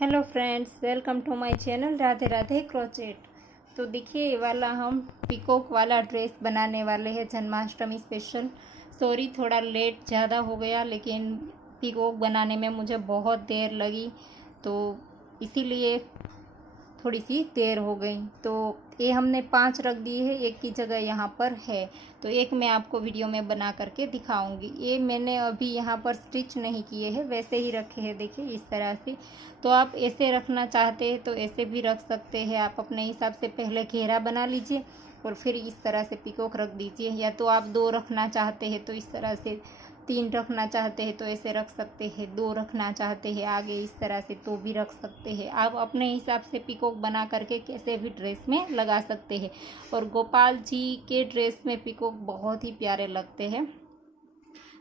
Hello friends, welcome to my channel Radhe Radhe crochet. तो देखिए, ये वाला हम पीकॉक वाला ड्रेस बनाने वाले हैं जन्माष्टमी स्पेशल। सॉरी, थोड़ा लेट ज़्यादा हो गया, लेकिन पीकॉक बनाने में मुझे बहुत देर लगी, तो इसीलिए थोड़ी सी देर हो गई। तो ये हमने 5 रख दिए है, एक की जगह यहाँ पर है, तो एक मैं आपको वीडियो में बना करके दिखाऊंगी। ये मैंने अभी यहाँ पर स्टिच नहीं किए हैं, वैसे ही रखे हैं, देखिए इस तरह से। तो आप ऐसे रखना चाहते हैं तो ऐसे भी रख सकते हैं, आप अपने हिसाब से पहले घेरा बना लीजिए और फिर इस तरह से पीकॉक रख दीजिए। या तो आप 2 रखना चाहते हैं तो इस तरह से, 3 रखना चाहते हैं तो ऐसे रख सकते हैं, 2 रखना चाहते हैं आगे इस तरह से तो भी रख सकते हैं। आप अपने हिसाब से पीकॉक बना करके कैसे भी ड्रेस में लगा सकते हैं। और गोपाल जी के ड्रेस में पीकॉक बहुत ही प्यारे लगते हैं।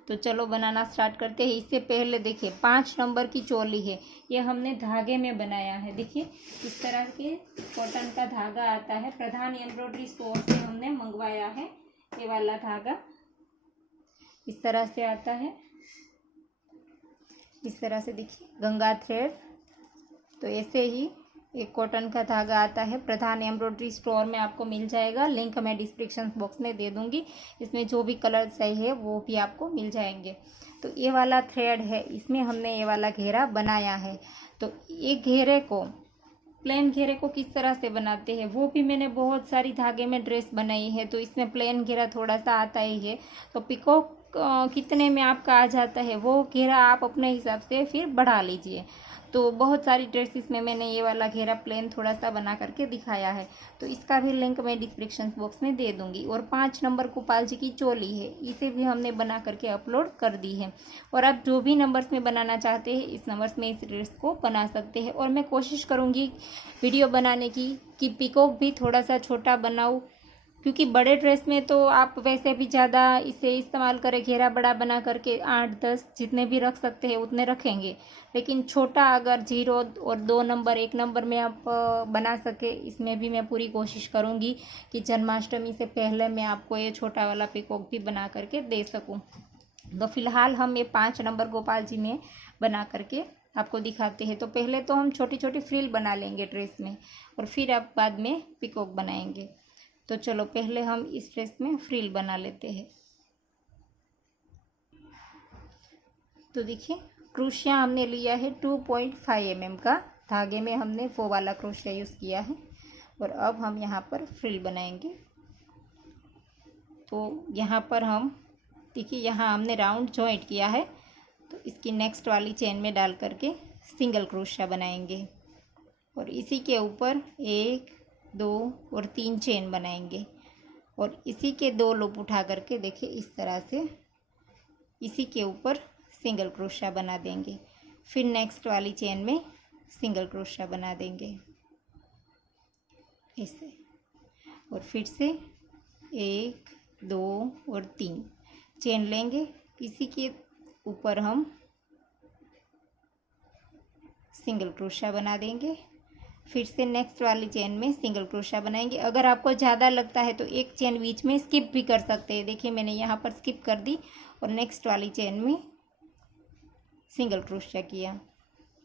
तो चलो बनाना स्टार्ट करते हैं। इससे पहले देखिए 5 नंबर की चोली है, ये हमने धागे में बनाया है। देखिए इस तरह के कॉटन का धागा आता है, प्रधान एम्ब्रॉयडरी स्टोर से हमने मंगवाया है। ये वाला धागा इस तरह से आता है, इस तरह से देखिए गंगा थ्रेड। तो ऐसे ही एक कॉटन का धागा आता है, प्रधान एम्ब्रॉयडरी स्टोर में आपको मिल जाएगा, लिंक मैं डिस्क्रिप्शन बॉक्स में दे दूंगी। इसमें जो भी कलर चाहिए वो भी आपको मिल जाएंगे। तो ये वाला थ्रेड है, इसमें हमने ये वाला घेरा बनाया है। तो ये घेरे को, प्लेन घेरे को किस तरह से बनाते हैं वो भी मैंने बहुत सारी धागे में ड्रेस बनाई है, तो इसमें प्लेन घेरा थोड़ा सा आता ही है। तो पीकॉक कितने में आपका आ जाता है वो घेरा आप अपने हिसाब से फिर बढ़ा लीजिए। तो बहुत सारी ड्रेसेस में मैंने ये वाला घेरा प्लेन थोड़ा सा बना करके दिखाया है, तो इसका भी लिंक मैं डिस्क्रिप्शन बॉक्स में दे दूंगी। और 5 नंबर गोपाल जी की चोली है, इसे भी हमने बना करके अपलोड कर दी है। और आप जो भी नंबर्स में बनाना चाहते हैं इस नंबर्स में इस ड्रेस को बना सकते हैं। और मैं कोशिश करूँगी वीडियो बनाने की कि पीकॉक भी थोड़ा सा छोटा बनाऊँ, क्योंकि बड़े ड्रेस में तो आप वैसे भी ज़्यादा इसे इस्तेमाल करें, घेरा बड़ा बना करके 8-10 जितने भी रख सकते हैं उतने रखेंगे। लेकिन छोटा अगर 0 और 2 नंबर 1 नंबर में आप बना सके, इसमें भी मैं पूरी कोशिश करूँगी कि जन्माष्टमी से पहले मैं आपको ये छोटा वाला पीकॉक भी बना करके दे सकूँ। तो फिलहाल हम ये 5 नंबर गोपाल जी में बना करके आपको दिखाते हैं। तो पहले तो हम छोटी छोटी फ्रिल बना लेंगे ड्रेस में, और फिर आप बाद में पीकॉक बनाएंगे। तो चलो पहले हम इस ड्रेस में फ्रिल बना लेते हैं। तो देखिए क्रोशिया हमने लिया है 2.5 mm का, धागे में हमने वो वाला क्रोशिया यूज़ किया है। और अब हम यहाँ पर फ्रिल बनाएंगे। तो यहाँ पर हम देखिए, यहाँ हमने राउंड जॉइंट किया है, तो इसकी नेक्स्ट वाली चेन में डाल करके सिंगल क्रोशिया बनाएंगे। और इसी के ऊपर 1, 2 और 3 चेन बनाएंगे। और इसी के 2 लूप उठा करके देखिए इस तरह से इसी के ऊपर सिंगल क्रोशिया बना देंगे। फिर नेक्स्ट वाली चेन में सिंगल क्रोशिया बना देंगे ऐसे। और फिर से 1, 2 और 3 चेन लेंगे, इसी के ऊपर हम सिंगल क्रोशिया बना देंगे। फिर से नेक्स्ट वाली चेन में सिंगल क्रोशिया बनाएंगे। अगर आपको ज़्यादा लगता है तो एक चेन बीच में स्किप भी कर सकते हैं। देखिए मैंने यहाँ पर स्किप कर दी और नेक्स्ट वाली चेन में सिंगल क्रोशिया किया।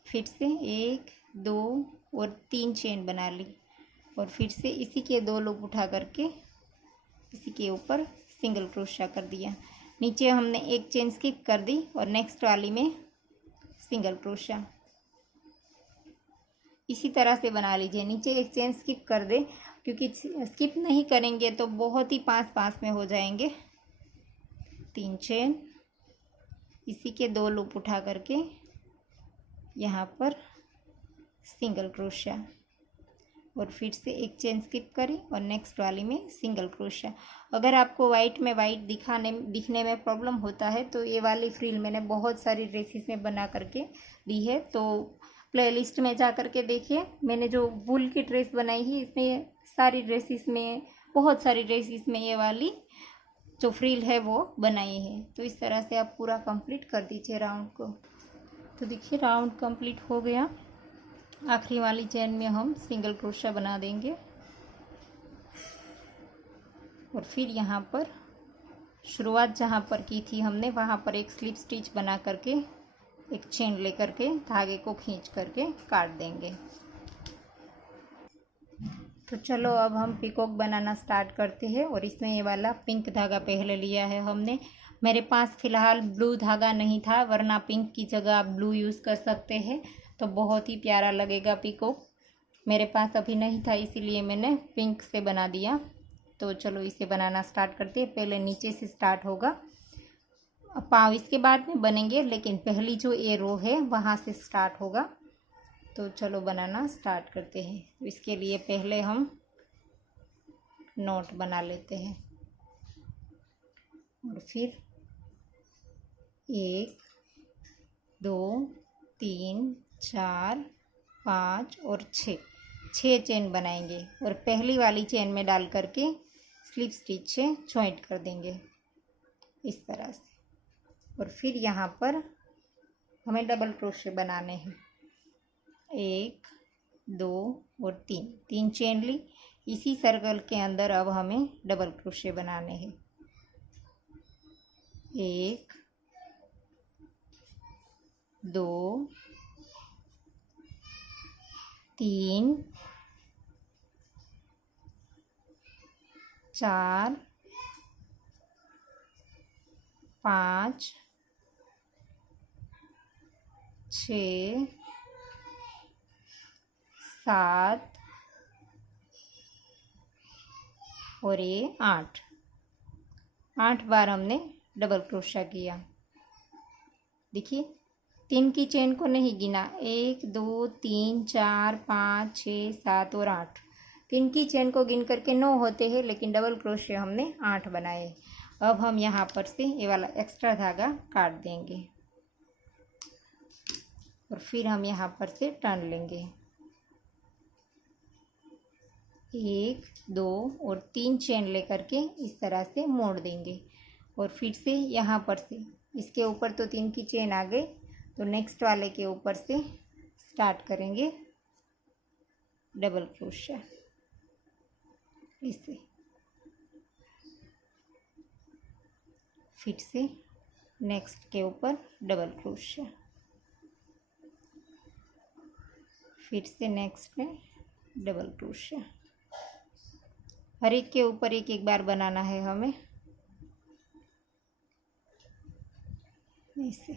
फिर से 1, 2 और 3 चेन बना ली। और फिर से इसी के 2 लूप उठा करके इसी के ऊपर सिंगल क्रोशिया कर दिया। नीचे हमने एक चेन स्किप कर दी और नेक्स्ट वाली में सिंगल क्रोशिया। इसी तरह से बना लीजिए। नीचे एक चेन स्किप कर दे, क्योंकि स्किप नहीं करेंगे तो बहुत ही पास में हो जाएंगे। 3 चेन, इसी के 2 लूप उठा करके यहाँ पर सिंगल क्रोशिया। और फिर से एक चेन स्किप करी और नेक्स्ट वाली में सिंगल क्रोशिया। अगर आपको वाइट में वाइट दिखने में प्रॉब्लम होता है तो ये वाली फ्रिल मैंने बहुत सारी ड्रेसेस में बना करके दी है। तो प्लेलिस्ट में जा कर के देखिए, मैंने जो वूल की ड्रेस बनाई है इसमें सारी ड्रेसेस में, बहुत सारी ड्रेसेस में ये वाली जो फ्रिल है वो बनाई है। तो इस तरह से आप पूरा कंप्लीट कर दीजिए राउंड को। तो देखिए राउंड कंप्लीट हो गया। आखिरी वाली चेन में हम सिंगल क्रोशिया बना देंगे। और फिर यहाँ पर शुरुआत जहाँ पर की थी हमने, वहाँ पर एक स्लिप स्टिच बना करके एक चेन लेकर के धागे को खींच करके काट देंगे। तो चलो अब हम पिकॉक बनाना स्टार्ट करते हैं। और इसमें ये वाला पिंक धागा पहले लिया है हमने। मेरे पास फ़िलहाल ब्लू धागा नहीं था, वरना पिंक की जगह आप ब्लू यूज़ कर सकते हैं, तो बहुत ही प्यारा लगेगा पिकॉक। मेरे पास अभी नहीं था, इसीलिए मैंने पिंक से बना दिया। तो चलो इसे बनाना स्टार्ट करते हैं। पहले नीचे से स्टार्ट होगा, पाँव इसके बाद में बनेंगे, लेकिन पहली जो ये रो है वहाँ से स्टार्ट होगा। तो चलो बनाना स्टार्ट करते हैं। इसके लिए पहले हम नॉट बना लेते हैं और फिर 1 2 3 4 5 और 6 चेन बनाएंगे। और पहली वाली चेन में डाल करके स्लिप स्टिच से जॉइंट कर देंगे इस तरह से। और फिर यहाँ पर हमें डबल क्रोशे बनाने हैं। 1 2 और 3 चेन ली। इसी सर्कल के अंदर अब हमें डबल क्रोशे बनाने हैं। 1 2 3 4 5 6 7 और ये 8 बार हमने डबल क्रोशा किया। देखिए 3 की चेन को नहीं गिना, 1 2 3 4 5 6 7 और 8। 3 की चेन को गिन करके 9 होते हैं, लेकिन डबल क्रोशे हमने 8 बनाए। अब हम यहाँ पर से ये वाला एक्स्ट्रा धागा काट देंगे और फिर हम यहाँ पर से टर्न लेंगे। 1 2 और 3 चेन लेकर के इस तरह से मोड़ देंगे। और फिर से यहाँ पर से इसके ऊपर तो 3 की चेन आ गई, तो नेक्स्ट वाले के ऊपर से स्टार्ट करेंगे डबल क्रोशा इसे। फिर से नेक्स्ट के ऊपर डबल क्रोशा, फिर से नेक्स्ट में डबल क्रोशा। हर एक के ऊपर एक एक बार बनाना है हमें ऐसे।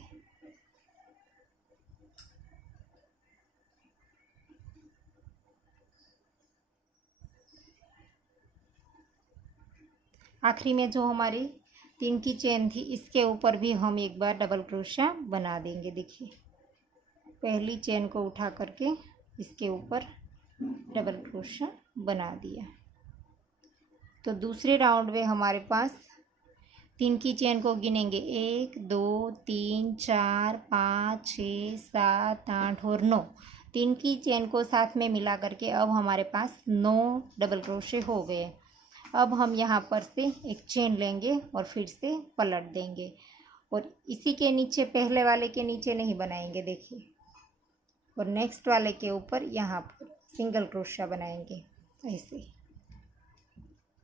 आखिरी में जो हमारी 3 की चेन थी, इसके ऊपर भी हम एक बार डबल क्रोशा बना देंगे। देखिए पहली चेन को उठा करके इसके ऊपर डबल क्रोशा बना दिया। तो दूसरे राउंड में हमारे पास 3 की चेन को गिनेंगे, 1 2 3 4 5 6 7 8 और 9। 3 की चेन को साथ में मिला करके अब हमारे पास 9 डबल क्रोशे हो गए। अब हम यहाँ पर से एक चेन लेंगे और फिर से पलट देंगे। और इसी के नीचे, पहले वाले के नीचे नहीं बनाएंगे, देखिए। और नेक्स्ट वाले के ऊपर यहाँ पर सिंगल क्रोशा बनाएंगे ऐसे।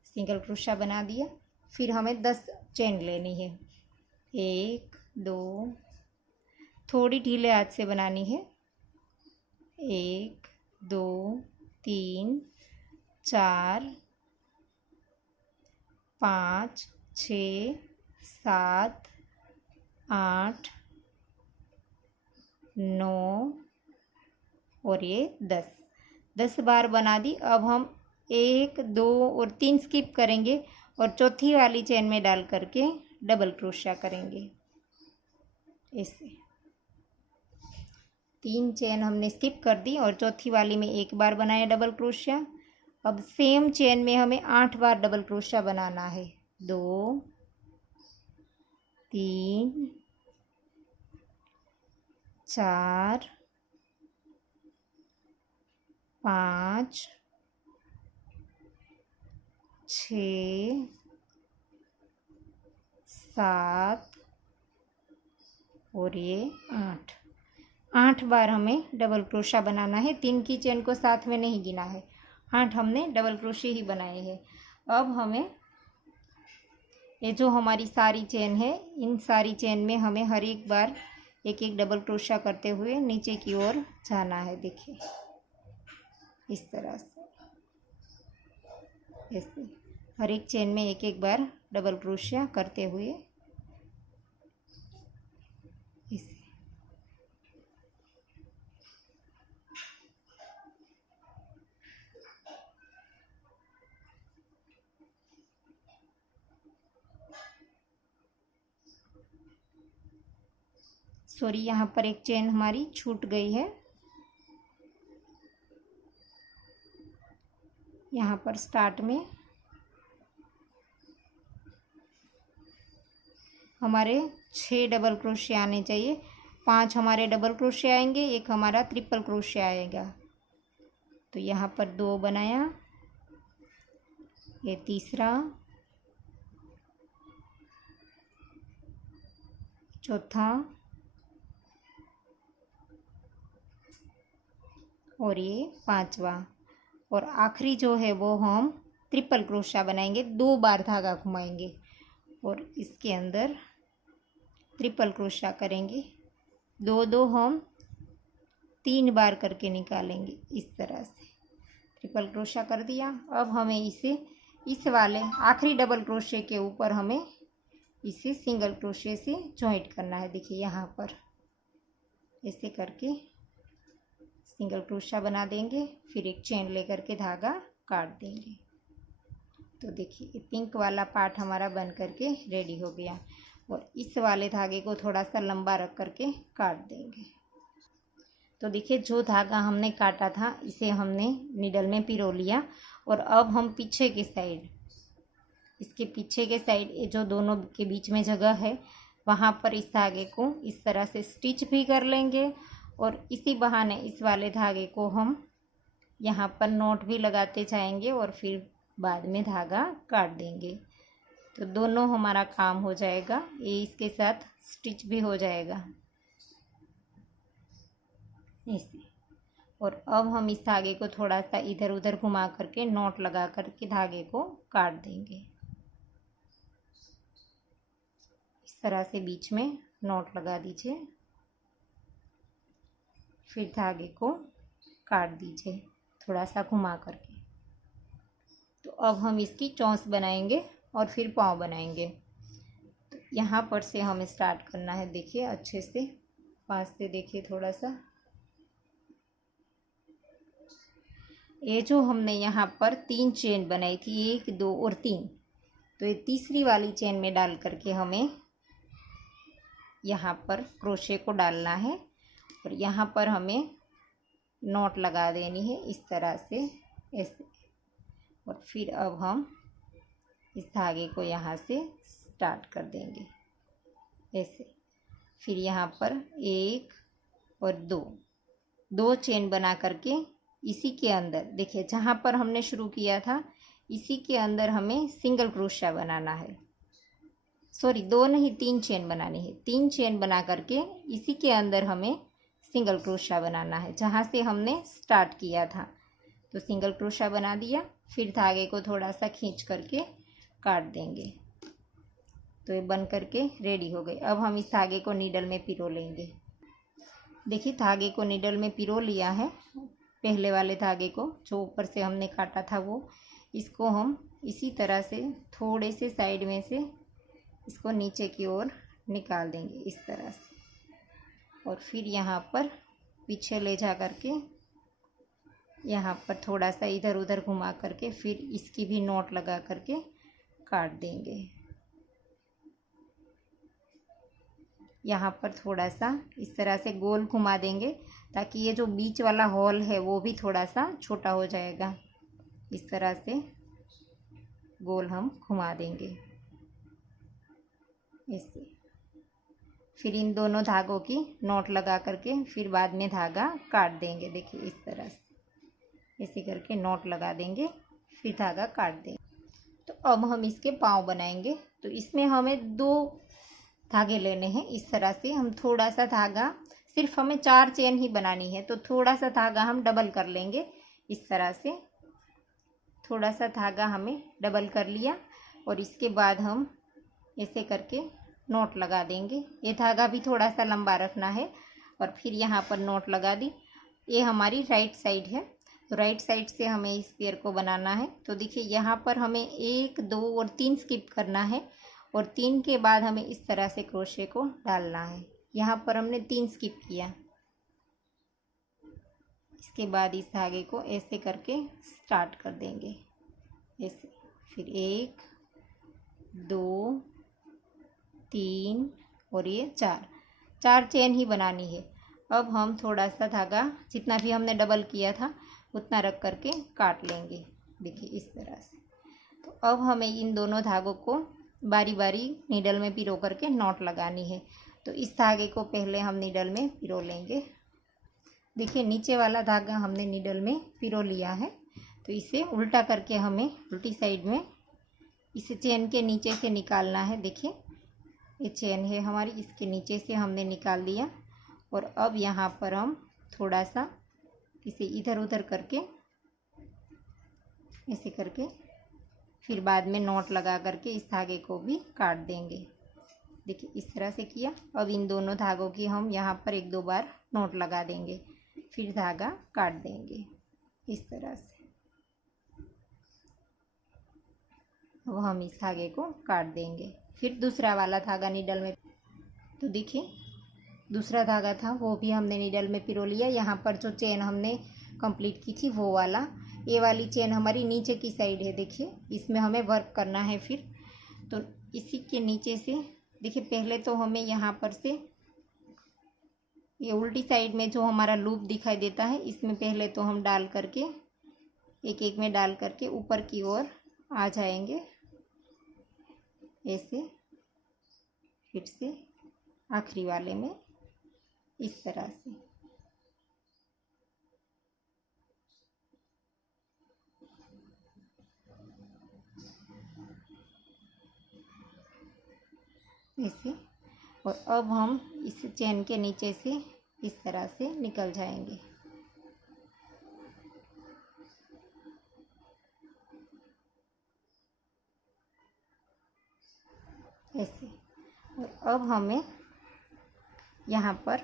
सिंगल क्रोशा बना दिया। फिर हमें 10 चेन लेनी है। 1 2, थोड़ी ढीले हाथ से बनानी है। 1 2 3 4 5 6 7 8 9 और ये 10 बार बना दी। अब हम 1 2 और 3 स्किप करेंगे और चौथी वाली चेन में डाल करके डबल क्रोशा करेंगे ऐसे। 3 चेन हमने स्किप कर दी और चौथी वाली में एक बार बनाया डबल क्रोशा। अब सेम चेन में हमें 8 बार डबल क्रोशा बनाना है। 2 3 4 5 6 7 और ये 8 बार हमें डबल क्रोशा बनाना है। 3 की चेन को साथ में नहीं गिना है, 8 हमने डबल क्रोशे ही बनाए हैं। अब हमें ये जो हमारी सारी चेन है, इन सारी चेन में हमें हर एक बार एक एक डबल क्रोशिया करते हुए नीचे की ओर जाना है। देखिए इस तरह से, ऐसे हर एक चेन में एक एक बार डबल क्रोशिया करते हुए इसे सॉरी, यहाँ पर एक चेन हमारी छूट गई है। यहाँ पर स्टार्ट में हमारे 6 डबल क्रोशिया आने चाहिए। 5 हमारे डबल क्रोशिया आएंगे, एक हमारा ट्रिपल क्रोशिया आएगा। तो यहाँ पर 2 बनाया, ये तीसरा, चौथा और ये 5वां, और आखिरी जो है वो हम ट्रिपल क्रोशिया बनाएंगे। 2 बार धागा घुमाएंगे और इसके अंदर ट्रिपल क्रोशिया करेंगे। 2 हम 3 बार करके निकालेंगे इस तरह से। ट्रिपल क्रोशिया कर दिया। अब हमें इसे इस वाले आखिरी डबल क्रोशिया के ऊपर हमें इसे सिंगल क्रोशिया से जॉइंट करना है। देखिए यहाँ पर ऐसे करके सिंगल क्रोशिया बना देंगे, फिर एक चेन लेकर के धागा काट देंगे। तो देखिए पिंक वाला पार्ट हमारा बन करके रेडी हो गया, और इस वाले धागे को थोड़ा सा लंबा रख करके काट देंगे। तो देखिए जो धागा हमने काटा था इसे हमने नीडल में पिरो लिया, और अब हम पीछे के साइड, इसके पीछे के साइड ये जो दोनों के बीच में जगह है वहाँ पर इस धागे को इस तरह से स्टिच भी कर लेंगे, और इसी बहाने इस वाले धागे को हम यहाँ पर नॉट भी लगाते जाएंगे और फिर बाद में धागा काट देंगे। तो दोनों हमारा काम हो जाएगा, ये इसके साथ स्टिच भी हो जाएगा ऐसे। और अब हम इस धागे को थोड़ा सा इधर उधर घुमा करके नॉट लगा करके धागे को काट देंगे। इस तरह से बीच में नॉट लगा दीजिए, फिर धागे को काट दीजिए थोड़ा सा घुमा करके। तो अब हम इसकी चौंस बनाएंगे और फिर पाँव बनाएंगे। तो यहाँ पर से हमें स्टार्ट करना है। देखिए अच्छे से पास से देखिए थोड़ा सा, ये जो हमने यहाँ पर 3 चेन बनाई थी, 1 2 और 3, तो ये तीसरी वाली चेन में डाल करके हमें यहाँ पर क्रोशे को डालना है, और यहाँ पर हमें नॉट लगा देनी है इस तरह से ऐसे। और फिर अब हम इस धागे को यहाँ से स्टार्ट कर देंगे ऐसे। फिर यहाँ पर 1 और 2 चेन बना करके इसी के अंदर, देखिए जहाँ पर हमने शुरू किया था इसी के अंदर हमें सिंगल क्रोशिया बनाना है। सॉरी 2 नहीं 3 चेन बनानी है। 3 चेन बना करके इसी के अंदर हमें सिंगल क्रोशिया बनाना है जहाँ से हमने स्टार्ट किया था। तो सिंगल क्रोशिया बना दिया, फिर धागे को थोड़ा सा खींच करके काट देंगे। तो ये बन करके रेडी हो गई। अब हम इस धागे को नीडल में पिरो लेंगे। देखिए धागे को नीडल में पिरो लिया है, पहले वाले धागे को जो ऊपर से हमने काटा था वो। इसको हम इसी तरह से थोड़े से साइड में से इसको नीचे की ओर निकाल देंगे इस तरह से, और फिर यहाँ पर पीछे ले जा करके यहाँ पर थोड़ा सा इधर उधर घुमा करके फिर इसकी भी नॉट लगा करके काट देंगे। यहाँ पर थोड़ा सा इस तरह से गोल घुमा देंगे ताकि ये जो बीच वाला होल है वो भी थोड़ा सा छोटा हो जाएगा। इस तरह से गोल हम घुमा देंगे इससे। फिर इन दोनों धागों की नॉट लगा करके फिर बाद में धागा काट देंगे। देखिए इस तरह से ऐसे करके नॉट लगा देंगे, फिर धागा काट देंगे। तो अब हम इसके पाँव बनाएंगे। तो इसमें हमें 2 धागे लेने हैं इस तरह से। हम थोड़ा सा धागा, सिर्फ हमें 4 चेन ही बनानी है तो थोड़ा सा धागा हम डबल कर लेंगे इस तरह से। थोड़ा सा धागा हमें डबल कर लिया, और इसके बाद हम ऐसे करके नोट लगा देंगे। ये धागा भी थोड़ा सा लंबा रखना है और फिर यहाँ पर नोट लगा दी। ये हमारी राइट साइड है, तो राइट साइड से हमें इस पेयर को बनाना है। तो देखिए यहाँ पर हमें 1 2 और 3 स्किप करना है और 3 के बाद हमें इस तरह से क्रोशे को डालना है। यहाँ पर हमने 3 स्किप किया। इसके बाद इस धागे को ऐसे करके स्टार्ट कर देंगे, ऐसे। फिर 1 2 3 और ये 4 चेन ही बनानी है। अब हम थोड़ा सा धागा जितना भी हमने डबल किया था उतना रख करके काट लेंगे, देखिए इस तरह से। तो अब हमें इन दोनों धागों को बारी बारी नीडल में पिरो करके नॉट लगानी है। तो इस धागे को पहले हम नीडल में पिरो लेंगे। देखिए नीचे वाला धागा हमने नीडल में पिरो लिया है, तो इसे उल्टा करके हमें उल्टी साइड में इस चेन के नीचे से निकालना है। देखिए ये चेन है हमारी, इसके नीचे से हमने निकाल दिया और अब यहाँ पर हम थोड़ा सा इसे इधर उधर करके ऐसे करके फिर बाद में नॉट लगा करके इस धागे को भी काट देंगे। देखिए इस तरह से किया। अब इन दोनों धागों की हम यहाँ पर 1 2 बार नॉट लगा देंगे, फिर धागा काट देंगे इस तरह से। अब हम इस धागे को काट देंगे। फिर दूसरा वाला धागा नीडल में, तो देखिए दूसरा धागा था वो भी हमने नीडल में पिरो लिया। यहाँ पर जो चेन हमने कंप्लीट की थी वो वाला, ये वाली चेन हमारी नीचे की साइड है। देखिए इसमें हमें वर्क करना है। फिर तो इसी के नीचे से देखिए पहले तो हमें यहाँ पर से ये उल्टी साइड में जो हमारा लूप दिखाई देता है इसमें पहले तो हम डाल करके एक एक में डाल करके ऊपर की ओर आ जाएंगे ऐसे। फिर से आखिरी वाले में इस तरह से। ऐसे। और अब हम इस चेन के नीचे से इस तरह से निकल जाएंगे ऐसे। और अब हमें यहाँ पर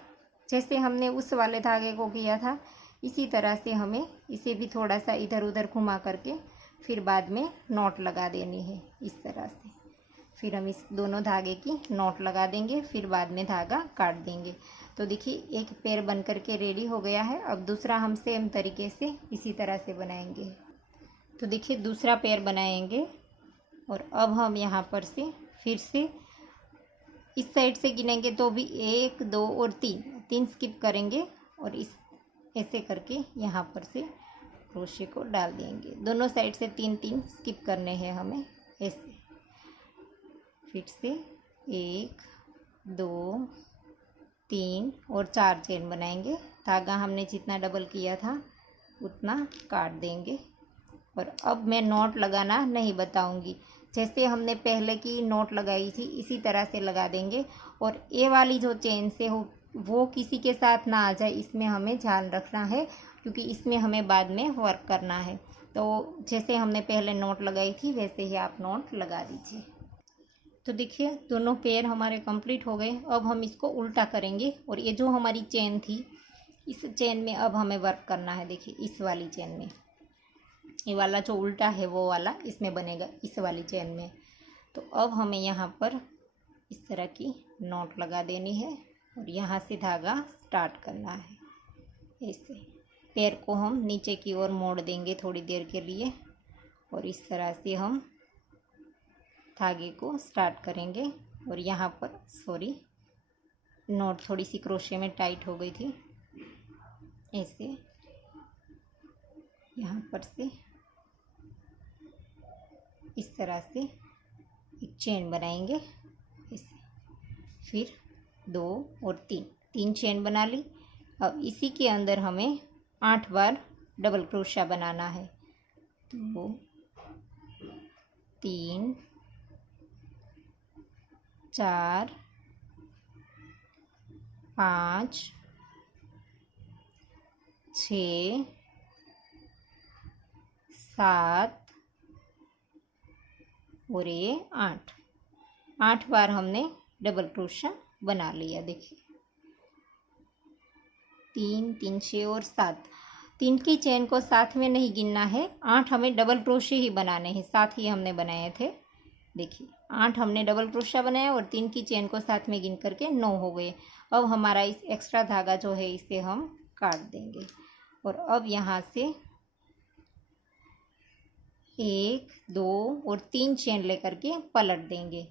जैसे हमने उस वाले धागे को किया था इसी तरह से हमें इसे भी थोड़ा सा इधर उधर घुमा करके फिर बाद में नॉट लगा देनी है इस तरह से। फिर हम इस दोनों धागे की नॉट लगा देंगे, फिर बाद में धागा काट देंगे। तो देखिए एक पेयर बन करके रेडी हो गया है। अब दूसरा हम सेम तरीके से इसी तरह से बनाएंगे। तो देखिए दूसरा पेयर बनाएंगे और अब हम यहाँ पर से फिर से इस साइड से गिनेंगे तो भी 1 2 और 3 स्किप करेंगे और इस ऐसे करके यहाँ पर से क्रोशे को डाल देंगे। दोनों साइड से 3 स्किप करने हैं हमें ऐसे। फिर से 1 2 3 और 4 चेन बनाएंगे। धागा हमने जितना डबल किया था उतना काट देंगे। और अब मैं नॉट लगाना नहीं बताऊंगी, जैसे हमने पहले की नॉट लगाई थी इसी तरह से लगा देंगे। और ये वाली जो चेन से हो वो किसी के साथ ना आ जाए, इसमें हमें ध्यान रखना है क्योंकि इसमें हमें बाद में वर्क करना है। तो जैसे हमने पहले नॉट लगाई थी वैसे ही आप नॉट लगा दीजिए। तो देखिए दोनों पेयर हमारे कंप्लीट हो गए। अब हम इसको उल्टा करेंगे और ये जो हमारी चेन थी इस चेन में अब हमें वर्क करना है। देखिए इस वाली चेन में, ये वाला जो उल्टा है वो वाला इसमें बनेगा इस वाली चेन में। तो अब हमें यहाँ पर इस तरह की नॉट लगा देनी है और यहाँ से धागा स्टार्ट करना है ऐसे। पैर को हम नीचे की ओर मोड़ देंगे थोड़ी देर के लिए और इस तरह से हम धागे को स्टार्ट करेंगे। और यहाँ पर सॉरी नॉट थोड़ी सी क्रोशे में टाइट हो गई थी ऐसे। यहाँ पर से इस तरह से एक चेन बनाएंगे ऐसे। फिर 2 और 3 चेन बना ली। अब इसी के अंदर हमें 8 बार डबल क्रोशा बनाना है। 2 3 4 5 6 7 और ये 8 बार हमने डबल क्रोशा बना लिया। देखिए 3 3 6 और 7, 3 की चेन को साथ में नहीं गिनना है, 8 हमें डबल क्रोशे ही बनाने हैं, साथ ही हमने बनाए थे। देखिए 8 हमने डबल क्रोशा बनाया और 3 की चेन को साथ में गिन करके 9 हो गए। अब हमारा इस एक्स्ट्रा धागा जो है इसे हम काट देंगे और अब यहाँ से 1 2 और 3 चेन लेकर के पलट देंगे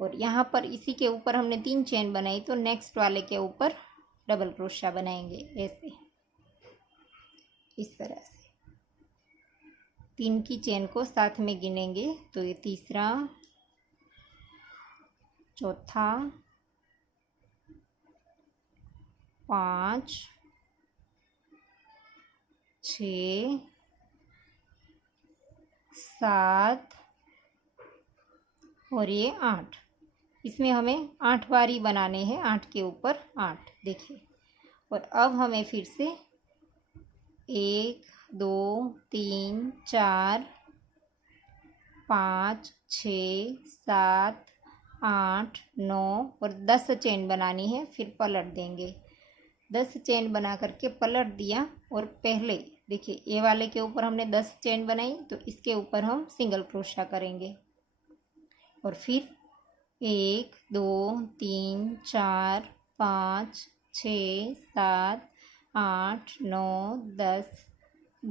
और यहाँ पर इसी के ऊपर हमने 3 चेन बनाई तो नेक्स्ट वाले के ऊपर डबल क्रोशा बनाएंगे ऐसे, इस तरह से 3 की चेन को साथ में गिनेंगे तो ये तीसरा, चौथा, 5 6 7 और ये 8। इसमें हमें 8 बारी बनाने हैं, 8 के ऊपर 8। देखिए और अब हमें फिर से 1 2 3 4 5 6 7 8 9 और 10 चेन बनानी है, फिर पलट देंगे। 10 चेन बना करके पलट दिया और पहले देखिए ये वाले के ऊपर हमने 10 चेन बनाई तो इसके ऊपर हम सिंगल क्रोशा करेंगे और फिर 1 2 3 4 5 6 7 8 9 10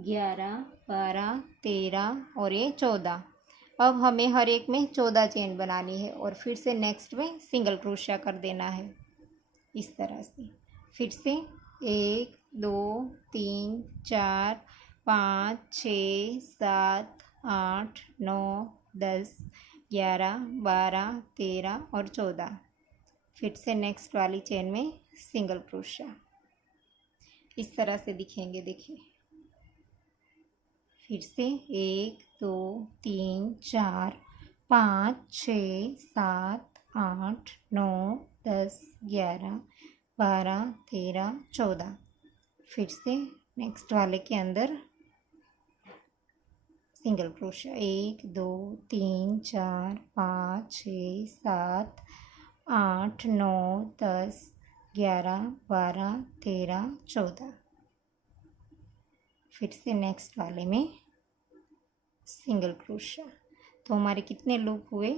11 12 13 और ये 14। अब हमें हर एक में 14 चेन बनानी है और फिर से नेक्स्ट में सिंगल क्रोशा कर देना है इस तरह से। फिर से 1 2 3 4 5 6 7 8 9 10 11 12 13 और 14। फिर से नेक्स्ट वाली चेन में सिंगल क्रोशा इस तरह से दिखेंगे। देखिए फिर से 1 2 3 4 5 6 7 8 9 10 11 12 13 14। फिर से नेक्स्ट वाले के अंदर सिंगल क्रोशा 1 2 3 4 5 6 7 8 9 10 11 12 13 14। फिर से नेक्स्ट वाले में सिंगल क्रोशा। तो हमारे कितने लूप हुए?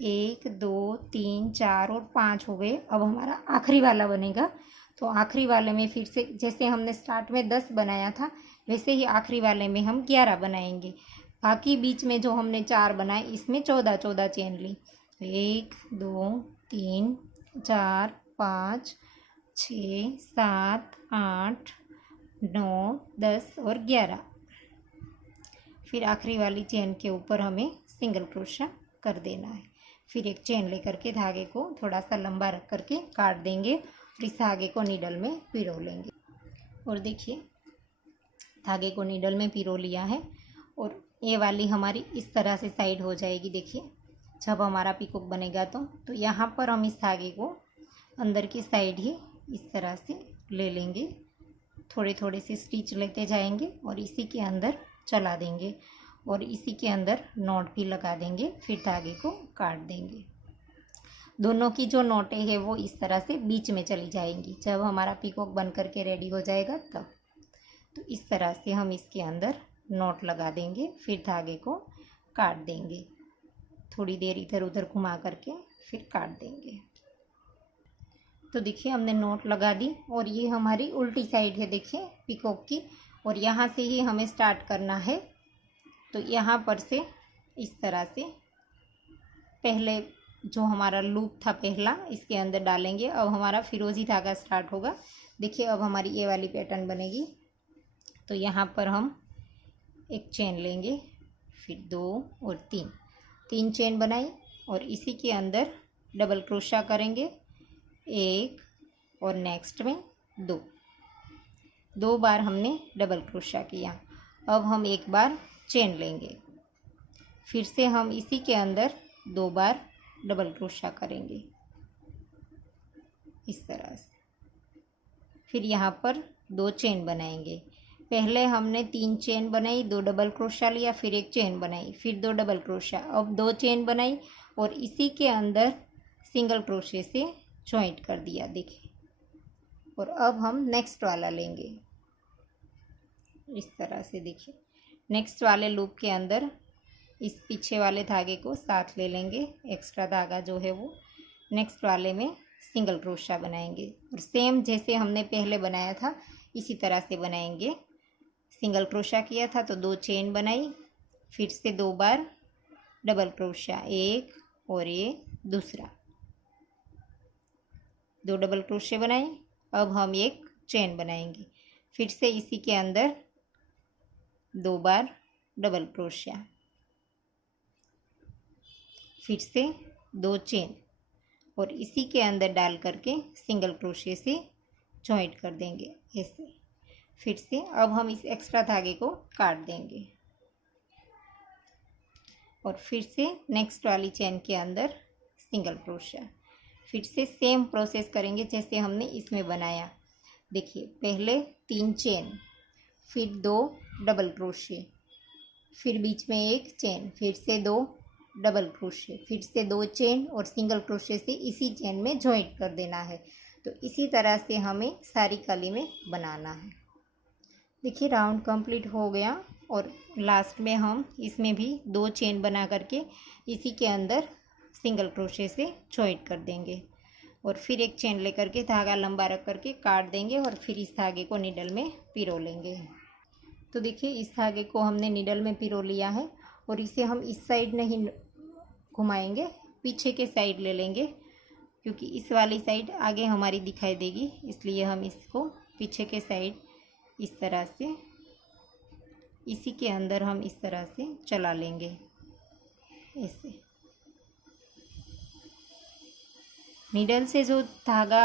1 2 3 4 और 5 हो गए। अब हमारा आखिरी वाला बनेगा। तो आखिरी वाले में फिर से जैसे हमने स्टार्ट में 10 बनाया था वैसे ही आखिरी वाले में हम 11 बनाएंगे। बाकी बीच में जो हमने 4 बनाए इसमें 14 14 चेन ली। 1 2 3 4 5 6 7 8 9 10 और 11। फिर आखिरी वाली चेन के ऊपर हमें सिंगल क्रोशा कर देना है। फिर एक चेन लेकर के धागे को थोड़ा सा लंबा रख करके काट देंगे और इस धागे को नीडल में पिरो लेंगे। और देखिए धागे को नीडल में पिरो लिया है और ये वाली हमारी इस तरह से साइड हो जाएगी। देखिए जब हमारा पीकॉक बनेगा तो यहाँ पर हम इस धागे को अंदर की साइड ही इस तरह से ले लेंगे। थोड़े थोड़े से स्टिच लेते जाएंगे और इसी के अंदर चला देंगे और इसी के अंदर नॉट भी लगा देंगे। फिर धागे को काट देंगे। दोनों की जो नोटें हैं वो इस तरह से बीच में चली जाएंगी जब हमारा पीकॉक बन करके रेडी हो जाएगा तब। तो इस तरह से हम इसके अंदर नॉट लगा देंगे, फिर धागे को काट देंगे। थोड़ी देर इधर उधर घुमा करके फिर काट देंगे। तो देखिए हमने नॉट लगा दी और ये हमारी उल्टी साइड है देखिए पीकॉक की और यहाँ से ही हमें स्टार्ट करना है। तो यहाँ पर से इस तरह से पहले जो हमारा लूप था पहला इसके अंदर डालेंगे। अब हमारा फिरोजी धागा स्टार्ट होगा। देखिए अब हमारी ये वाली पैटर्न बनेगी। तो यहाँ पर हम एक चेन लेंगे, फिर 2 और 3 चेन बनाई और इसी के अंदर डबल क्रोशा करेंगे 1 और नेक्स्ट में 2 बार हमने डबल क्रोशा किया। अब हम एक बार चेन लेंगे, फिर से हम इसी के अंदर 2 बार डबल क्रोशा करेंगे इस तरह से। फिर यहाँ पर 2 चेन बनाएंगे। पहले हमने 3 चेन बनाई, 2 डबल क्रोशा लिया, फिर एक चेन बनाई, फिर 2 डबल क्रोशा, अब 2 चेन बनाई और इसी के अंदर सिंगल क्रोशे से जॉइंट कर दिया, देखिए। और अब हम नेक्स्ट वाला लेंगे इस तरह से, देखिए। नेक्स्ट वाले लूप के अंदर इस पीछे वाले धागे को साथ ले लेंगे, एक्स्ट्रा धागा जो है वो नेक्स्ट वाले में सिंगल क्रोशा बनाएंगे और सेम जैसे हमने पहले बनाया था इसी तरह से बनाएंगे। सिंगल क्रोशा किया था तो 2 चेन बनाई, फिर से 2 बार डबल क्रोशा, एक और ये दूसरा, 2 डबल क्रोशे बनाए। अब हम एक चेन बनाएंगे, फिर से इसी के अंदर 2 बार डबल क्रोशा, फिर से 2 चेन और इसी के अंदर डाल करके सिंगल क्रोशे से जॉइंट कर देंगे ऐसे। फिर से अब हम इस एक्स्ट्रा धागे को काट देंगे और फिर से नेक्स्ट वाली चेन के अंदर सिंगल क्रोशा। फिर से सेम प्रोसेस करेंगे जैसे हमने इसमें बनाया, देखिए। पहले 3 चेन, फिर 2 डबल क्रोशे, फिर बीच में एक चेन, फिर से 2 डबल क्रोशे, फिर से 2 चेन और सिंगल क्रोशे से इसी चेन में जॉइंट कर देना है। तो इसी तरह से हमें सारी कली में बनाना है। देखिए राउंड कंप्लीट हो गया और लास्ट में हम इसमें भी 2 चेन बना करके इसी के अंदर सिंगल क्रोशे से जॉइंट कर देंगे और फिर एक चेन लेकर के धागा लंबा रख करके काट देंगे और फिर इस धागे को नीडल में पिरो लेंगे। तो देखिए इस धागे को हमने नीडल में पिरो लिया है और इसे हम इस साइड नहीं घुमाएंगे, पीछे के साइड ले लेंगे, क्योंकि इस वाली साइड आगे हमारी दिखाई देगी, इसलिए हम इसको पीछे के साइड इस तरह से इसी के अंदर हम इस तरह से चला लेंगे ऐसे। नीडल से जो धागा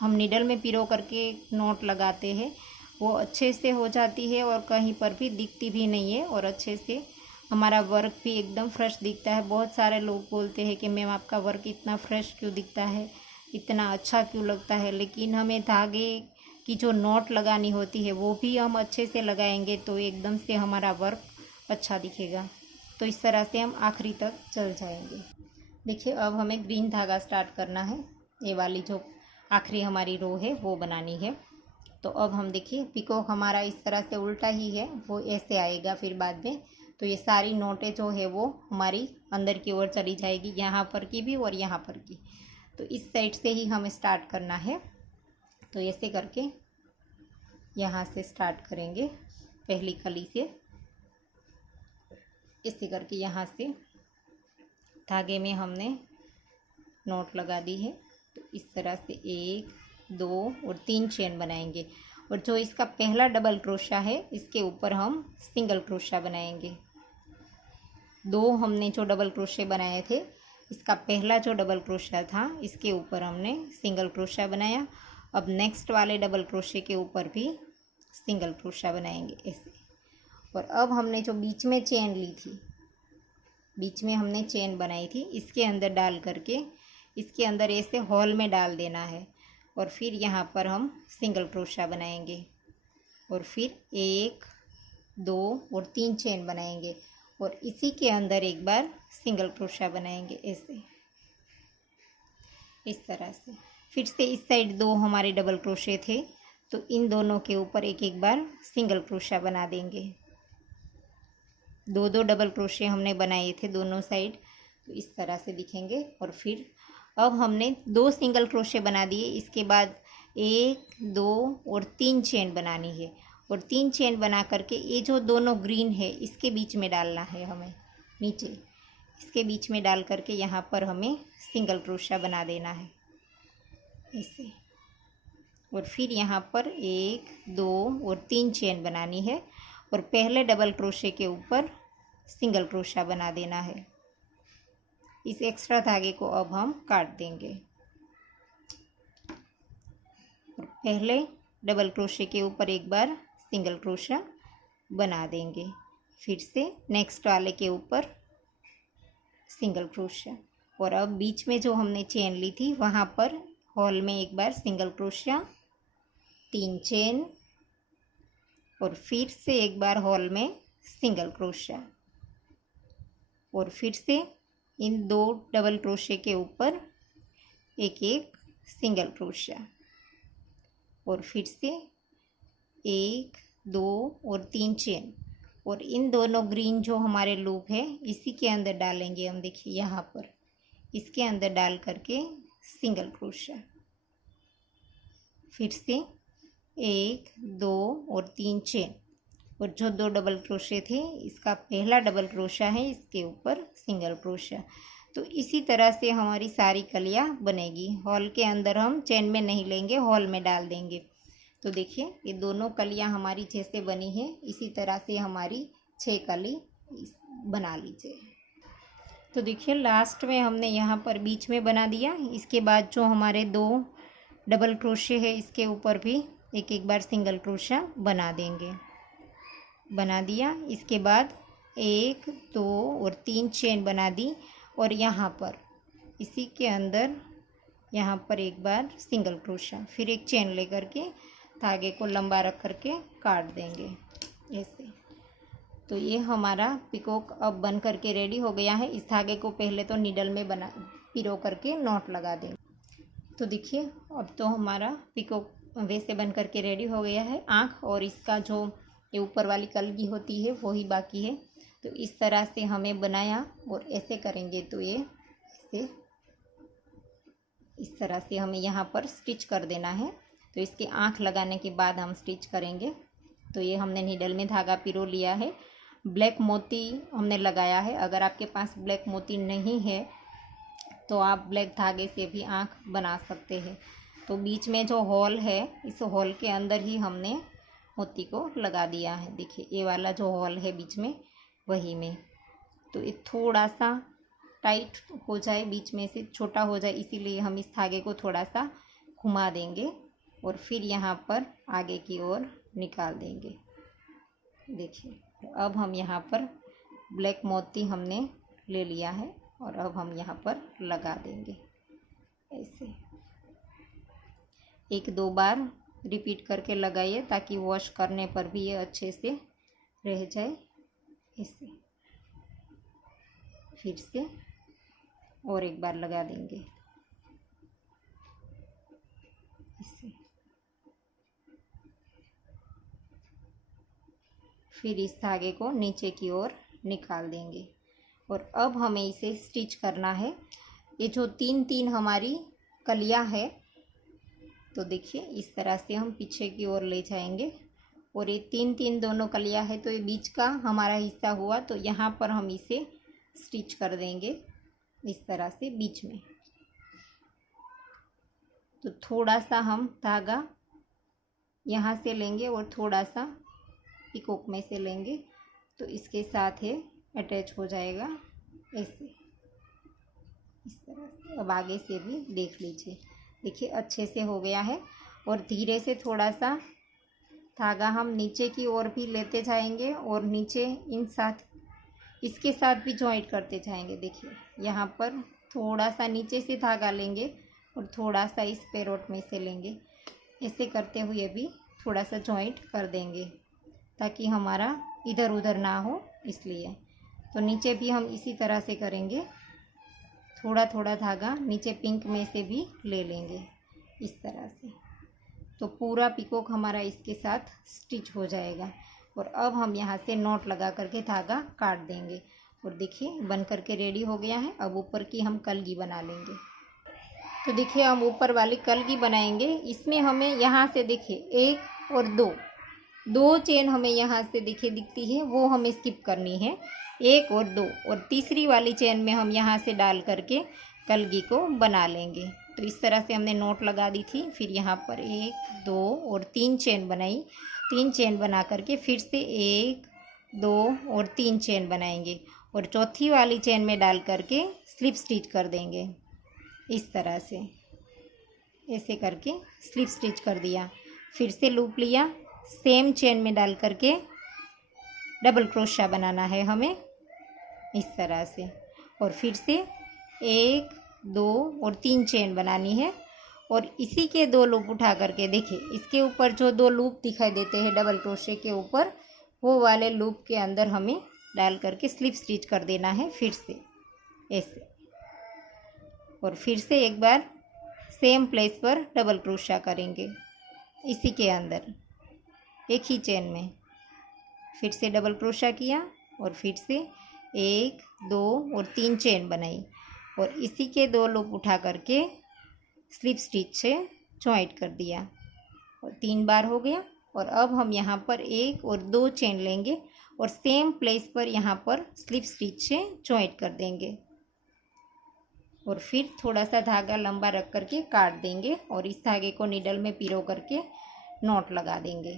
हम नीडल में पिरो करके नॉट लगाते हैं वो अच्छे से हो जाती है और कहीं पर भी दिखती भी नहीं है और अच्छे से हमारा वर्क भी एकदम फ्रेश दिखता है। बहुत सारे लोग बोलते हैं कि मैम आपका वर्क इतना फ्रेश क्यों दिखता है, इतना अच्छा क्यों लगता है, लेकिन हमें धागे की जो नॉट लगानी होती है वो भी हम अच्छे से लगाएंगे तो एकदम से हमारा वर्क अच्छा दिखेगा। तो इस तरह से हम आखिरी तक चल जाएंगे। देखिए अब हमें ग्रीन धागा स्टार्ट करना है, ये वाली जो आखिरी हमारी रो है वो बनानी है। तो अब हम देखिए पिकॉक हमारा इस तरह से उल्टा ही है, वो ऐसे आएगा फिर बाद में। तो ये सारी नोटें जो है वो हमारी अंदर की ओर चली जाएगी, यहाँ पर की भी और यहाँ पर की। तो इस साइड से ही हमें स्टार्ट करना है। तो ऐसे करके यहाँ से स्टार्ट करेंगे पहली कली से, ऐसे करके यहाँ से धागे में हमने नोट लगा दी है। तो इस तरह से 1 2 और 3 चेन बनाएंगे और जो इसका पहला डबल क्रोशा है इसके ऊपर हम सिंगल क्रोशा बनाएंगे। 2 हमने जो डबल क्रोशे बनाए थे, इसका पहला जो डबल क्रोशा था इसके ऊपर हमने सिंगल क्रोशा बनाया। अब नेक्स्ट वाले डबल क्रोशे के ऊपर भी सिंगल क्रोशा बनाएंगे ऐसे। और अब हमने जो बीच में चेन ली थी, बीच में हमने चेन बनाई थी, इसके अंदर डाल करके इसके अंदर ऐसे होल में डाल देना है और फिर यहाँ पर हम सिंगल क्रोशा बनाएंगे और फिर 1 2 और 3 चेन बनाएंगे और इसी के अंदर एक बार सिंगल क्रोशा बनाएंगे ऐसे, इस तरह से। फिर से इस साइड 2 हमारे डबल क्रोशे थे तो इन दोनों के ऊपर एक एक बार सिंगल क्रोशा बना देंगे। 2 डबल क्रोशे हमने बनाए थे दोनों साइड, तो इस तरह से दिखेंगे। और फिर अब हमने 2 सिंगल क्रोशे बना दिए, इसके बाद 1 2 और 3 चेन बनानी है और 3 चेन बना करके ये जो दोनों ग्रीन है इसके बीच में डालना है हमें, नीचे इसके बीच में डाल करके यहाँ पर हमें सिंगल क्रोशा बना देना है ऐसे। और फिर यहाँ पर 1 2 और 3 चेन बनानी है और पहले डबल क्रोशे के ऊपर सिंगल क्रोशा बना देना है। इस एक्स्ट्रा धागे को अब हम काट देंगे और पहले डबल क्रोशे के ऊपर एक बार सिंगल क्रोशा बना देंगे, फिर से नेक्स्ट वाले के ऊपर सिंगल क्रोशा और अब बीच में जो हमने चेन ली थी वहाँ पर होल में एक बार सिंगल क्रोशा, 3 चेन और फिर से एक बार होल में सिंगल क्रोशा और फिर से इन 2 डबल क्रोशे के ऊपर एक एक सिंगल क्रोशिया, और फिर से 1 2 और 3 चेन, और इन दोनों ग्रीन जो हमारे लूप है इसी के अंदर डालेंगे हम। देखिए यहाँ पर इसके अंदर डाल करके सिंगल क्रोशिया, फिर से 1 2 और 3 चेन, और जो 2 डबल क्रोशे थे इसका पहला डबल क्रोशा है, इसके ऊपर सिंगल क्रोशा। तो इसी तरह से हमारी सारी कलियाँ बनेगी। हॉल के अंदर हम चेन में नहीं लेंगे, हॉल में डाल देंगे। तो देखिए ये दोनों कलियाँ हमारी जैसे बनी है इसी तरह से हमारी 6 कली बना लीजिए। तो देखिए लास्ट में हमने यहाँ पर बीच में बना दिया। इसके बाद जो हमारे 2 डबल क्रोशे है इसके ऊपर भी एक एक बार सिंगल क्रोशा बना देंगे। बना दिया, इसके बाद 1 2 और 3 चेन बना दी, और यहाँ पर इसी के अंदर यहाँ पर एक बार सिंगल क्रोशा, फिर एक चेन लेकर के धागे को लंबा रख करके काट देंगे ऐसे। तो ये हमारा पिकॉक अब बन करके रेडी हो गया है। इस धागे को पहले तो नीडल में पिरो करके नॉट लगा देंगे। तो देखिए अब तो हमारा पिकॉक वैसे बन करके रेडी हो गया है। आँख और इसका जो ये ऊपर वाली कलगी होती है वही बाकी है। तो इस तरह से हमें बनाया, और ऐसे करेंगे तो ये ऐसे इस तरह से हमें यहाँ पर स्टिच कर देना है। तो इसके आँख लगाने के बाद हम स्टिच करेंगे। तो ये हमने नीडल में धागा पिरो लिया है, ब्लैक मोती हमने लगाया है। अगर आपके पास ब्लैक मोती नहीं है तो आप ब्लैक धागे से भी आँख बना सकते हैं। तो बीच में जो हॉल है इस हॉल के अंदर ही हमने मोती को लगा दिया है। देखिए ये वाला जो हॉल है बीच में वही में। तो ये थोड़ा सा टाइट हो जाए, बीच में से छोटा हो जाए, इसीलिए हम इस धागे को थोड़ा सा घुमा देंगे और फिर यहाँ पर आगे की ओर निकाल देंगे। देखिए अब हम यहाँ पर ब्लैक मोती हमने ले लिया है, और अब हम यहाँ पर लगा देंगे ऐसे। 1 2 बार रिपीट करके लगाइए ताकि वॉश करने पर भी ये अच्छे से रह जाए ऐसे। फिर से और एक बार लगा देंगे ऐसे। फिर इस धागे को नीचे की ओर निकाल देंगे, और अब हमें इसे स्टिच करना है। ये जो 3 हमारी कलियां है, तो देखिए इस तरह से हम पीछे की ओर ले जाएंगे, और ये 3 दोनों कलियां है तो ये बीच का हमारा हिस्सा हुआ। तो यहाँ पर हम इसे स्टिच कर देंगे इस तरह से बीच में। तो थोड़ा सा हम धागा यहाँ से लेंगे और थोड़ा सा पिकॉक में से लेंगे, तो इसके साथ ये अटैच हो जाएगा ऐसे इस तरह से। अब आगे से भी देख लीजिए, देखिए अच्छे से हो गया है। और धीरे से थोड़ा सा धागा हम नीचे की ओर भी लेते जाएंगे, और नीचे इन साथ इसके साथ भी जॉइंट करते जाएंगे। देखिए यहाँ पर थोड़ा सा नीचे से धागा लेंगे और थोड़ा सा इस पेरोट में से लेंगे। ऐसे करते हुए भी थोड़ा सा जॉइंट कर देंगे ताकि हमारा इधर उधर ना हो, इसलिए। तो नीचे भी हम इसी तरह से करेंगे, थोड़ा थोड़ा धागा नीचे पिंक में से भी ले लेंगे इस तरह से। तो पूरा पिकॉक हमारा इसके साथ स्टिच हो जाएगा। और अब हम यहाँ से नॉट लगा करके धागा काट देंगे, और देखिए बन करके रेडी हो गया है। अब ऊपर की हम कलगी बना लेंगे। तो देखिए हम ऊपर वाली कलगी बनाएंगे। इसमें हमें यहाँ से देखिए 1 और 2 चेन हमें यहाँ से देखिए दिखती है, वो हमें स्किप करनी है। 1 और 2, और तीसरी वाली चेन में हम यहाँ से डाल करके कलगी को बना लेंगे। तो इस तरह से हमने नोट लगा दी थी। फिर यहाँ पर 1 2 और 3 चेन बनाई। 3 चेन बना करके फिर से 1 2 और 3 चेन बनाएंगे, और चौथी वाली चेन में डाल करके स्लिप स्टिच कर देंगे इस तरह से। ऐसे करके स्लिप स्टिच कर दिया। फिर से लूप लिया, सेम चेन में डाल करके डबल क्रोशा बनाना है हमें इस तरह से। और फिर से 1 2 और 3 चेन बनानी है, और इसी के 2 लूप उठा करके देखिए इसके ऊपर जो 2 लूप दिखाई देते हैं डबल क्रोशे के ऊपर, वो वाले लूप के अंदर हमें डाल करके स्लिप स्टिच कर देना है फिर से ऐसे। और फिर से एक बार सेम प्लेस पर डबल क्रोशा करेंगे इसी के अंदर एक ही चेन में। फिर से डबल क्रोशा किया और फिर से 1 2 और 3 चेन बनाई और इसी के 2 लूप उठा करके स्लिप स्टिच से जॉइंट कर दिया और 3 बार हो गया। और अब हम यहाँ पर 1 और 2 चेन लेंगे और सेम प्लेस पर यहाँ पर स्लिप स्टिच से जॉइंट कर देंगे और फिर थोड़ा सा धागा लंबा रख करके काट देंगे और इस धागे को नीडल में पिरो करके नॉट लगा देंगे।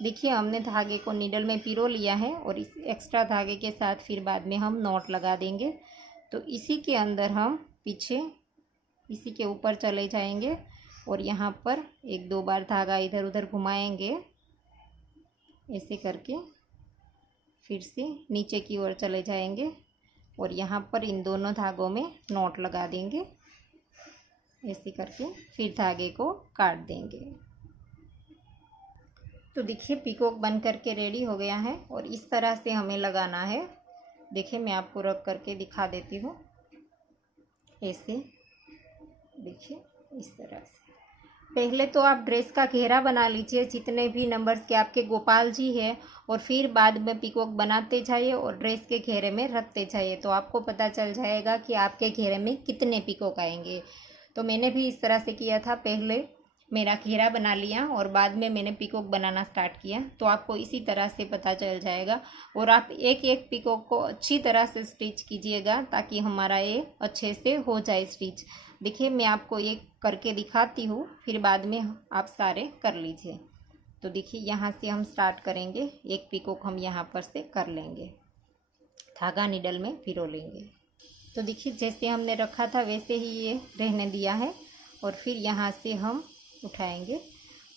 देखिए हमने धागे को नीडल में पिरो लिया है और इस एक्स्ट्रा धागे के साथ फिर बाद में हम नॉट लगा देंगे। तो इसी के अंदर हम पीछे इसी के ऊपर चले जाएंगे और यहाँ पर 1-2 बार धागा इधर उधर घुमाएंगे ऐसे करके, फिर से नीचे की ओर चले जाएंगे और यहाँ पर इन दोनों धागों में नॉट लगा देंगे ऐसे करके, फिर धागे को काट देंगे। तो देखिए पीकॉक बन करके रेडी हो गया है और इस तरह से हमें लगाना है। देखिए मैं आपको रख करके दिखा देती हूँ ऐसे, देखिए इस तरह से। पहले तो आप ड्रेस का घेरा बना लीजिए जितने भी नंबर्स के आपके गोपाल जी है और फिर बाद में पीकॉक बनाते जाइए और ड्रेस के घेरे में रखते जाइए तो आपको पता चल जाएगा कि आपके घेरे में कितने पीकॉक आएंगे। तो मैंने भी इस तरह से किया था, पहले मेरा घेरा बना लिया और बाद में मैंने पीकॉक बनाना स्टार्ट किया। तो आपको इसी तरह से पता चल जाएगा और आप एक एक पीकॉक को अच्छी तरह से स्टिच कीजिएगा ताकि हमारा ये अच्छे से हो जाए स्टिच। देखिए मैं आपको ये करके दिखाती हूँ, फिर बाद में आप सारे कर लीजिए। तो देखिए यहाँ से हम स्टार्ट करेंगे, एक पीकॉक हम यहाँ पर से कर लेंगे, धागा नीडल में पिरो लेंगे। तो देखिए जैसे हमने रखा था वैसे ही ये रहने दिया है और फिर यहाँ से हम उठाएंगे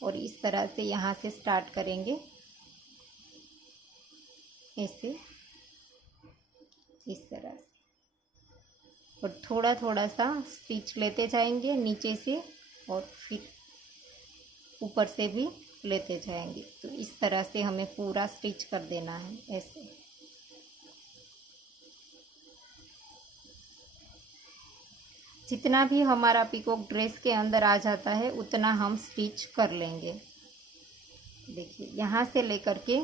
और इस तरह से यहाँ से स्टार्ट करेंगे ऐसे, इस तरह से, और थोड़ा थोड़ा सा स्टिच लेते जाएंगे नीचे से और फिर ऊपर से भी लेते जाएंगे। तो इस तरह से हमें पूरा स्टिच कर देना है ऐसे। जितना भी हमारा पीकॉक ड्रेस के अंदर आ जाता है उतना हम स्टिच कर लेंगे। देखिए यहाँ से लेकर के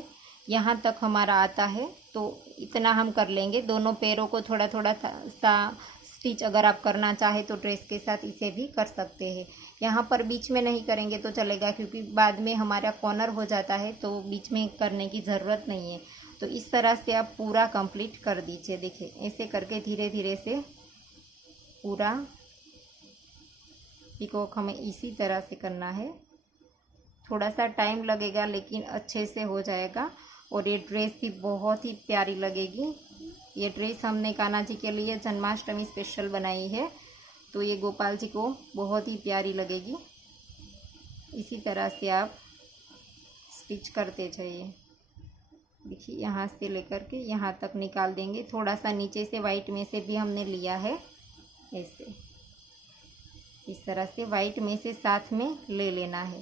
यहाँ तक हमारा आता है तो इतना हम कर लेंगे। दोनों पैरों को थोड़ा थोड़ा सा स्टिच अगर आप करना चाहे तो ड्रेस के साथ इसे भी कर सकते हैं। यहाँ पर बीच में नहीं करेंगे तो चलेगा क्योंकि बाद में हमारा कॉर्नर हो जाता है तो बीच में करने की ज़रूरत नहीं है। तो इस तरह से आप पूरा कंप्लीट कर दीजिए। देखिए ऐसे करके धीरे धीरे से पूरा पीकॉक हमें इसी तरह से करना है। थोड़ा सा टाइम लगेगा लेकिन अच्छे से हो जाएगा और ये ड्रेस भी बहुत ही प्यारी लगेगी। ये ड्रेस हमने कान्हा जी के लिए जन्माष्टमी स्पेशल बनाई है तो ये गोपाल जी को बहुत ही प्यारी लगेगी। इसी तरह से आप स्टिच करते जाइए। देखिए यहाँ से लेकर के यहाँ तक निकाल देंगे। थोड़ा सा नीचे से वाइट में से भी हमने लिया है ऐसे, इस तरह से वाइट में से साथ में ले लेना है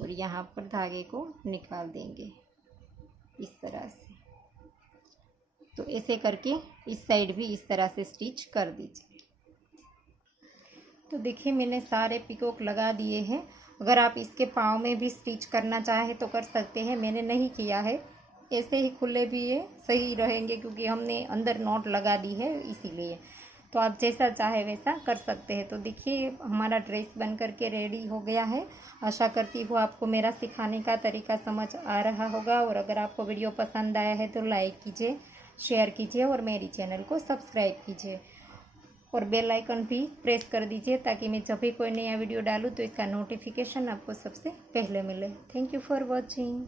और यहाँ पर धागे को निकाल देंगे इस तरह से। तो ऐसे करके इस साइड भी इस तरह से स्टिच कर दीजिए। तो देखिए मैंने सारे पीकॉक लगा दिए हैं। अगर आप इसके पाँव में भी स्टिच करना चाहे तो कर सकते हैं, मैंने नहीं किया है। ऐसे ही खुले भी ये सही रहेंगे क्योंकि हमने अंदर नॉट लगा दी है इसीलिए। तो आप जैसा चाहे वैसा कर सकते हैं। तो देखिए हमारा ड्रेस बन करके रेडी हो गया है। आशा करती हूँ आपको मेरा सिखाने का तरीका समझ आ रहा होगा और अगर आपको वीडियो पसंद आया है तो लाइक कीजिए, शेयर कीजिए और मेरी चैनल को सब्सक्राइब कीजिए और बेल आइकन भी प्रेस कर दीजिए ताकि मैं जब भी कोई नया वीडियो डालूँ तो इसका नोटिफिकेशन आपको सबसे पहले मिले। Thank you for watching.